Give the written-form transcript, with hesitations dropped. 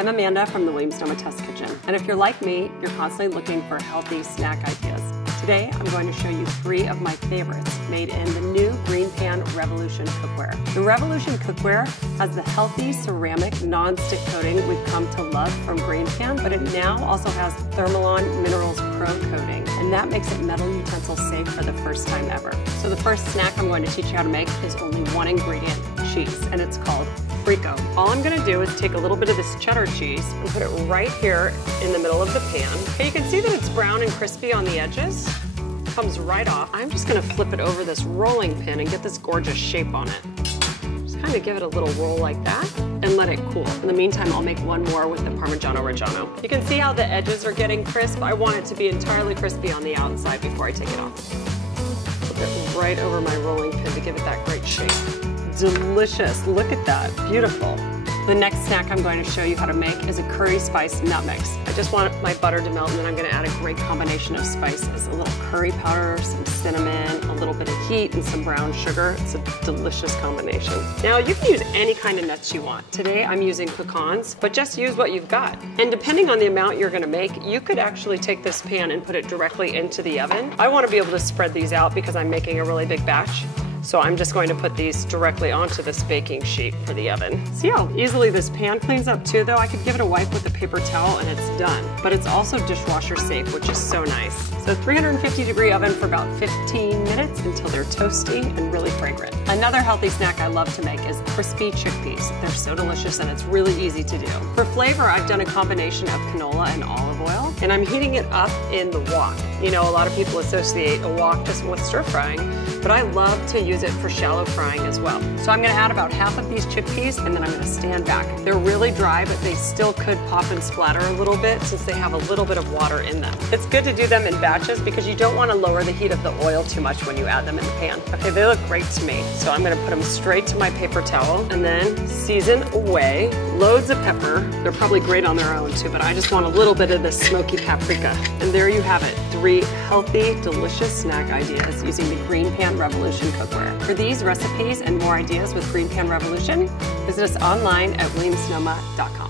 I'm Amanda from the Williams-Sonoma Test Kitchen, and if you're like me, you're constantly looking for healthy snack ideas. Today, I'm going to show you 3 of my favorites made in the new GreenPan Revolution cookware. The Revolution cookware has the healthy ceramic non-stick coating we've come to love from GreenPan, but it now also has Thermalon Minerals Pro coating, and that makes it metal utensil safe for the first time ever. So the first snack I'm going to teach you how to make is only one ingredient, cheese, and it's called Freako. All I'm gonna do is take a little bit of this cheddar cheese and put it right here in the middle of the pan. Okay, you can see that it's brown and crispy on the edges. Comes right off. I'm just gonna flip it over this rolling pin and get this gorgeous shape on it. Just kind of give it a little roll like that and let it cool. In the meantime, I'll make one more with the Parmigiano Reggiano. You can see how the edges are getting crisp. I want it to be entirely crispy on the outside before I take it off. Flip it right over my rolling pin to give it that great shape. Delicious, look at that, beautiful. The next snack I'm going to show you how to make is a curry spice nut mix. I just want my butter to melt, and then I'm gonna add a great combination of spices. A little curry powder, some cinnamon, a little bit of heat, and some brown sugar. It's a delicious combination. Now, you can use any kind of nuts you want. Today, I'm using pecans, but just use what you've got. And depending on the amount you're gonna make, you could actually take this pan and put it directly into the oven. I wanna be able to spread these out because I'm making a really big batch. So I'm just going to put these directly onto this baking sheet for the oven. See how easily this pan cleans up too, though? I could give it a wipe with a paper towel and it's done. But it's also dishwasher safe, which is so nice. So 350-degree oven for about 15 minutes until they're toasty and really fragrant. Another healthy snack I love to make is crispy chickpeas. They're so delicious and it's really easy to do. For flavor, I've done a combination of canola and olive oil, and I'm heating it up in the wok. You know, a lot of people associate a wok just with stir frying, but I love to use it for shallow frying as well. So I'm gonna add about half of these chickpeas and then I'm gonna stand back. They're really dry, but they still could pop and splatter a little bit since they have a little bit of water in them. It's good to do them in batches because you don't wanna lower the heat of the oil too much when you add them in the pan. Okay, they look great to me. So I'm gonna put them straight to my paper towel and then season away. Loads of pepper. They're probably great on their own too, but I just want a little bit of this smoky paprika. And there you have it, 3 healthy, delicious snack ideas using the GreenPan Revolution cookware. For these recipes and more ideas with GreenPan Revolution, visit us online at williamssonoma.com.